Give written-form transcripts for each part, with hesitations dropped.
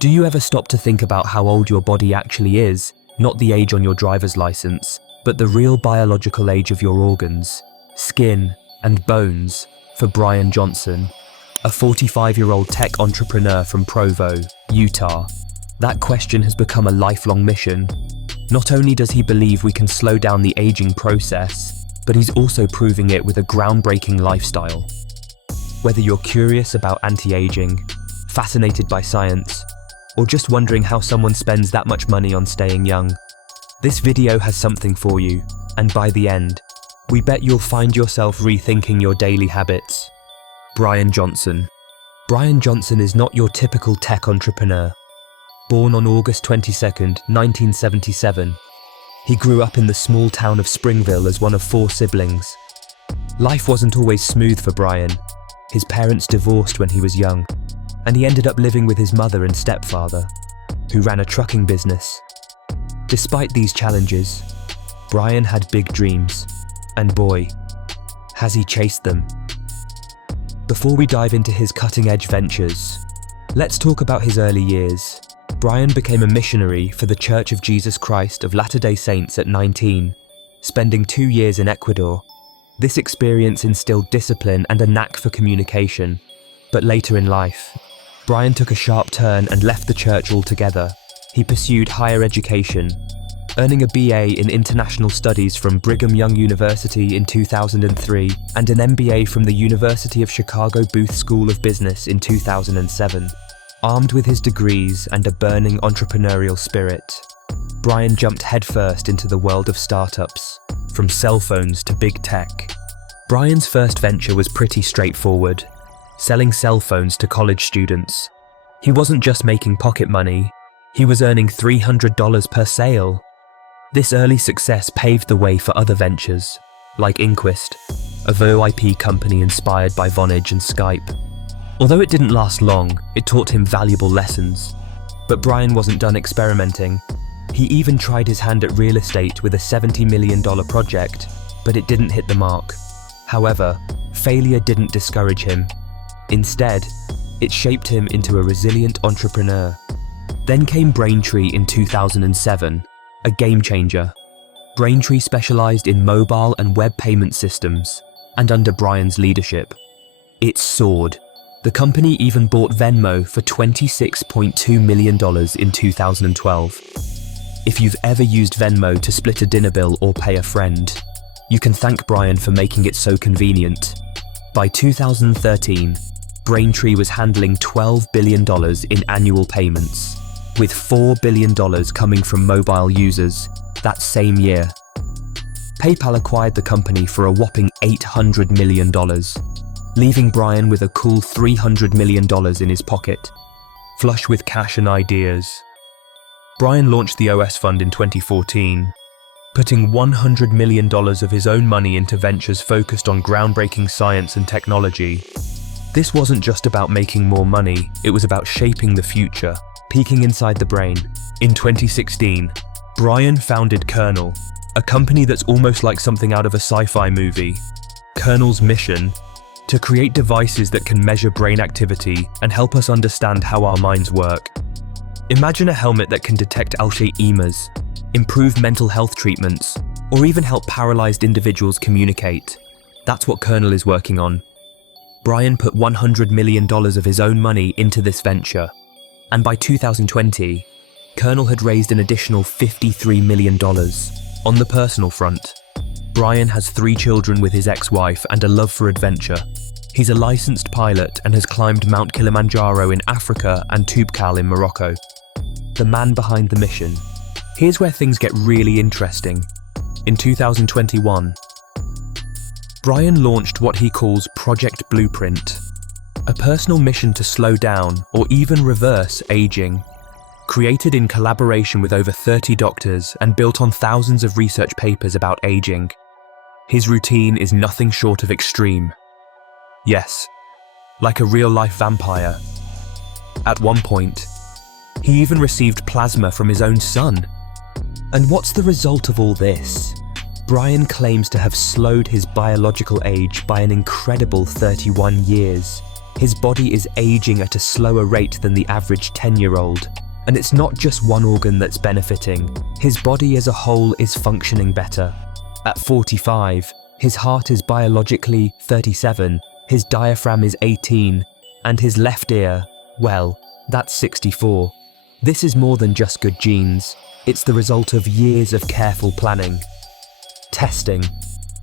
Do you ever stop to think about how old your body actually is, not the age on your driver's license, but the real biological age of your organs, skin, and bones? For Bryan Johnson, a 45-year-old tech entrepreneur from Provo, Utah, that question has become a lifelong mission. Not only does he believe we can slow down the aging process, but he's also proving it with a groundbreaking lifestyle. Whether you're curious about anti-aging, fascinated by science, or just wondering how someone spends that much money on staying young, this video has something for you, and by the end, we bet you'll find yourself rethinking your daily habits. Bryan Johnson. Bryan Johnson is not your typical tech entrepreneur. Born on August 22nd, 1977, he grew up in the small town of Springville as one of 4 siblings. Life wasn't always smooth for Bryan. His parents divorced when he was young, and he ended up living with his mother and stepfather, who ran a trucking business. Despite these challenges, Bryan had big dreams, and boy, has he chased them. Before we dive into his cutting-edge ventures, let's talk about his early years. Bryan became a missionary for the Church of Jesus Christ of Latter-day Saints at 19, spending 2 years in Ecuador. This experience instilled discipline and a knack for communication, but later in life, Bryan took a sharp turn and left the church altogether. He pursued higher education, earning a BA in International Studies from Brigham Young University in 2003 and an MBA from the University of Chicago Booth School of Business in 2007. Armed with his degrees and a burning entrepreneurial spirit, Bryan jumped headfirst into the world of startups, from cell phones to big tech. Bryan's first venture was pretty straightforward, selling cell phones to college students. He wasn't just making pocket money, he was earning $300 per sale. This early success paved the way for other ventures, like Inquist, a VoIP company inspired by Vonage and Skype. Although it didn't last long, it taught him valuable lessons. But Bryan wasn't done experimenting. He even tried his hand at real estate with a $70 million project, but it didn't hit the mark. However, failure didn't discourage him. Instead, it shaped him into a resilient entrepreneur. Then came Braintree in 2007, a game changer. Braintree specialized in mobile and web payment systems, and under Bryan's leadership, it soared. The company even bought Venmo for $26.2 million in 2012. If you've ever used Venmo to split a dinner bill or pay a friend, you can thank Bryan for making it so convenient. By 2013, Braintree was handling $12 billion in annual payments, with $4 billion coming from mobile users that same year. PayPal acquired the company for a whopping $800 million, leaving Bryan with a cool $300 million in his pocket, flush with cash and ideas. Bryan launched the OS Fund in 2014, putting $100 million of his own money into ventures focused on groundbreaking science and technology. This wasn't just about making more money, it was about shaping the future, peeking inside the brain. In 2016, Bryan founded Kernel, a company that's almost like something out of a sci-fi movie. Kernel's mission: to create devices that can measure brain activity and help us understand how our minds work. Imagine a helmet that can detect Alzheimer's, improve mental health treatments, or even help paralyzed individuals communicate. That's what Kernel is working on. Bryan put $100 million of his own money into this venture, and by 2020, Kernel had raised an additional $53 million. On the personal front, Bryan has 3 children with his ex-wife and a love for adventure. He's a licensed pilot and has climbed Mount Kilimanjaro in Africa and Toubkal in Morocco. The man behind the mission. Here's where things get really interesting. In 2021, Bryan launched what he calls Project Blueprint, a personal mission to slow down or even reverse aging. Created in collaboration with over 30 doctors and built on thousands of research papers about aging, his routine is nothing short of extreme. Yes, like a real-life vampire. At one point, he even received plasma from his own son. And what's the result of all this? Bryan claims to have slowed his biological age by an incredible 31 years. His body is aging at a slower rate than the average 10-year-old. And it's not just one organ that's benefiting. His body as a whole is functioning better. At 45, his heart is biologically 37, his diaphragm is 18, and his left ear, well, that's 64. This is more than just good genes. It's the result of years of careful planning, testing,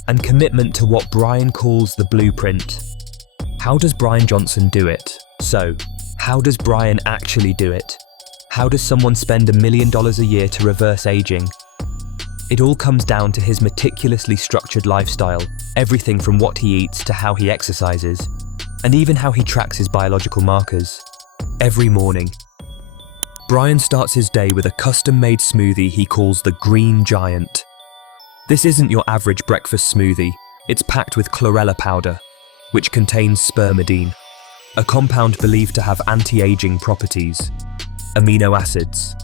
and commitment to what Bryan calls the blueprint. How does Bryan Johnson do it? So, how does Bryan actually do it? How does someone spend $1 million a year to reverse aging? It all comes down to his meticulously structured lifestyle, everything from what he eats to how he exercises, and even how he tracks his biological markers. Every morning, Bryan starts his day with a custom-made smoothie he calls the Green Giant. This isn't your average breakfast smoothie. It's packed with chlorella powder, which contains spermidine, a compound believed to have anti-aging properties, amino acids,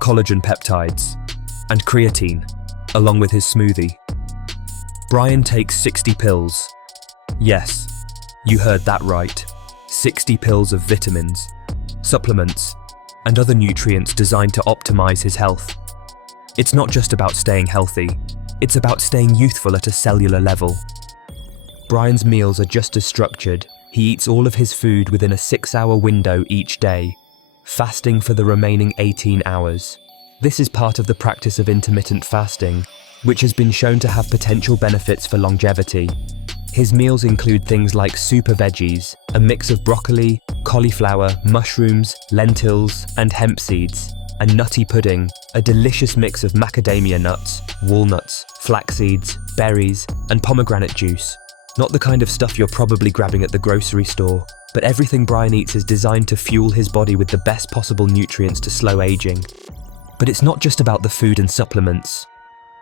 collagen peptides, and creatine, along with his smoothie. Bryan takes 60 pills. Yes, you heard that right. 60 pills of vitamins, supplements, and other nutrients designed to optimize his health. It's not just about staying healthy, it's about staying youthful at a cellular level. Bryan's meals are just as structured. He eats all of his food within a 6-hour window each day, fasting for the remaining 18 hours. This is part of the practice of intermittent fasting, which has been shown to have potential benefits for longevity. His meals include things like super veggies, a mix of broccoli, cauliflower, mushrooms, lentils, and hemp seeds, and nutty pudding, a delicious mix of macadamia nuts, walnuts, flax seeds, berries, and pomegranate juice. Not the kind of stuff you're probably grabbing at the grocery store, but everything Bryan eats is designed to fuel his body with the best possible nutrients to slow aging. But it's not just about the food and supplements.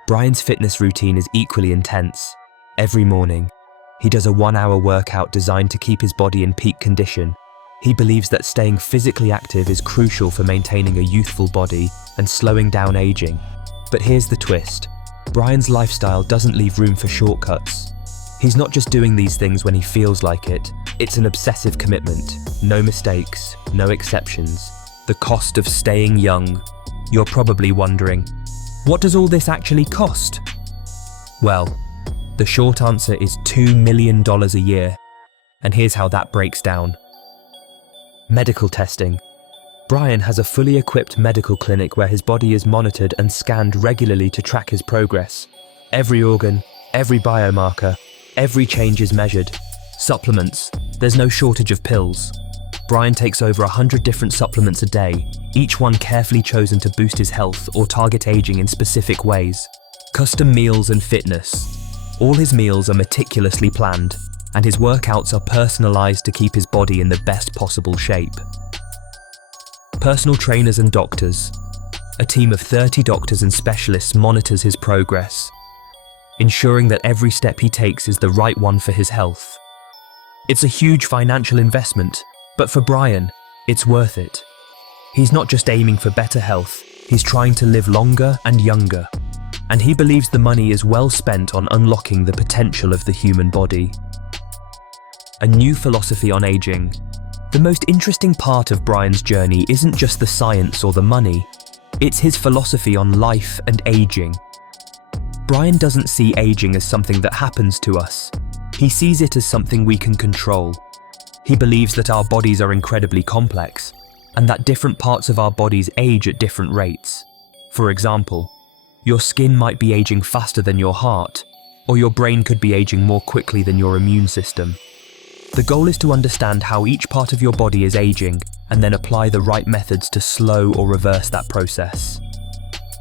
Bryan's fitness routine is equally intense. Every morning, he does a 1-hour workout designed to keep his body in peak condition. He believes that staying physically active is crucial for maintaining a youthful body and slowing down aging. But here's the twist. Bryan's lifestyle doesn't leave room for shortcuts. He's not just doing these things when he feels like it. It's an obsessive commitment. No mistakes, no exceptions. The cost of staying young. You're probably wondering, what does all this actually cost? Well, the short answer is $2 million a year. And here's how that breaks down. Medical testing. Bryan has a fully equipped medical clinic where his body is monitored and scanned regularly to track his progress. Every organ, every biomarker, every change is measured. Supplements. There's no shortage of pills. Bryan takes over 100 different supplements a day, each one carefully chosen to boost his health or target aging in specific ways. Custom meals and fitness. All his meals are meticulously planned, and his workouts are personalized to keep his body in the best possible shape. Personal trainers and doctors. A team of 30 doctors and specialists monitors his progress, ensuring that every step he takes is the right one for his health. It's a huge financial investment, but for Bryan, it's worth it. He's not just aiming for better health, he's trying to live longer and younger. And he believes the money is well spent on unlocking the potential of the human body. A new philosophy on aging. The most interesting part of Bryan's journey isn't just the science or the money, it's his philosophy on life and aging. Bryan doesn't see aging as something that happens to us. He sees it as something we can control. He believes that our bodies are incredibly complex, and that different parts of our bodies age at different rates. For example, your skin might be aging faster than your heart, or your brain could be aging more quickly than your immune system. The goal is to understand how each part of your body is aging and then apply the right methods to slow or reverse that process.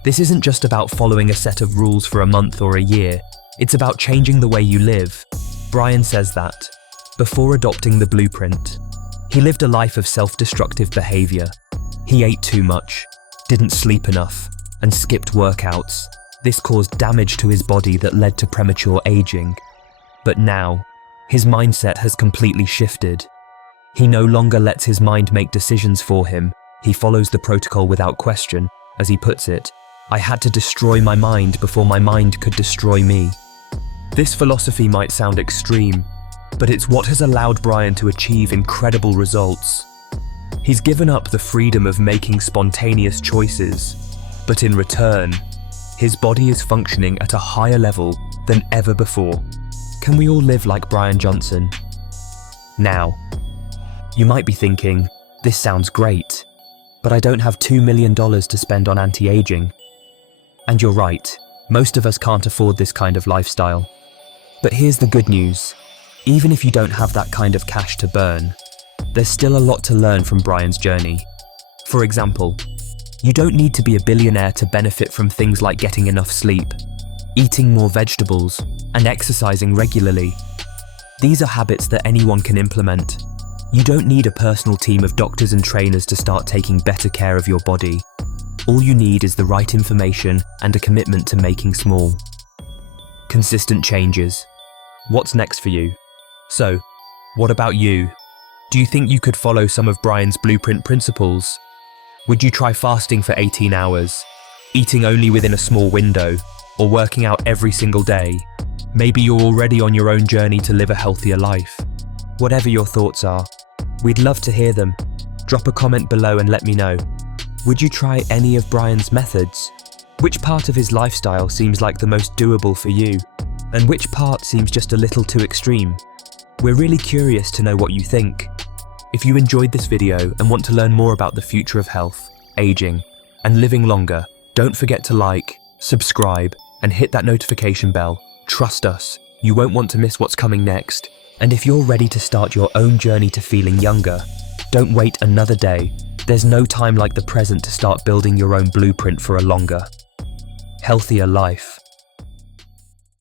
This isn't just about following a set of rules for a month or a year, it's about changing the way you live. Bryan says that, before adopting the blueprint, he lived a life of self-destructive behavior. He ate too much, didn't sleep enough, and skipped workouts. This caused damage to his body that led to premature aging. But now, his mindset has completely shifted. He no longer lets his mind make decisions for him. He follows the protocol without question. As he puts it, I had to destroy my mind before my mind could destroy me. This philosophy might sound extreme, but it's what has allowed Bryan to achieve incredible results. He's given up the freedom of making spontaneous choices, but in return, his body is functioning at a higher level than ever before. Can we all live like Bryan Johnson? Now, you might be thinking, this sounds great, but I don't have $2 million to spend on anti-aging. And you're right, most of us can't afford this kind of lifestyle. But here's the good news. Even if you don't have that kind of cash to burn, there's still a lot to learn from Bryan's journey. For example, you don't need to be a billionaire to benefit from things like getting enough sleep, eating more vegetables, and exercising regularly. These are habits that anyone can implement. You don't need a personal team of doctors and trainers to start taking better care of your body. All you need is the right information and a commitment to making small, consistent changes. What's next for you? So, what about you? Do you think you could follow some of Bryan's blueprint principles? Would you try fasting for 18 hours, eating only within a small window, or working out every single day? Maybe you're already on your own journey to live a healthier life. Whatever your thoughts are, we'd love to hear them. Drop a comment below and let me know. Would you try any of Bryan's methods? Which part of his lifestyle seems like the most doable for you? And which part seems just a little too extreme? We're really curious to know what you think. If you enjoyed this video and want to learn more about the future of health, aging, and living longer, don't forget to like, subscribe, and hit that notification bell. Trust us, you won't want to miss what's coming next. And if you're ready to start your own journey to feeling younger, don't wait another day. There's no time like the present to start building your own blueprint for a longer, healthier life.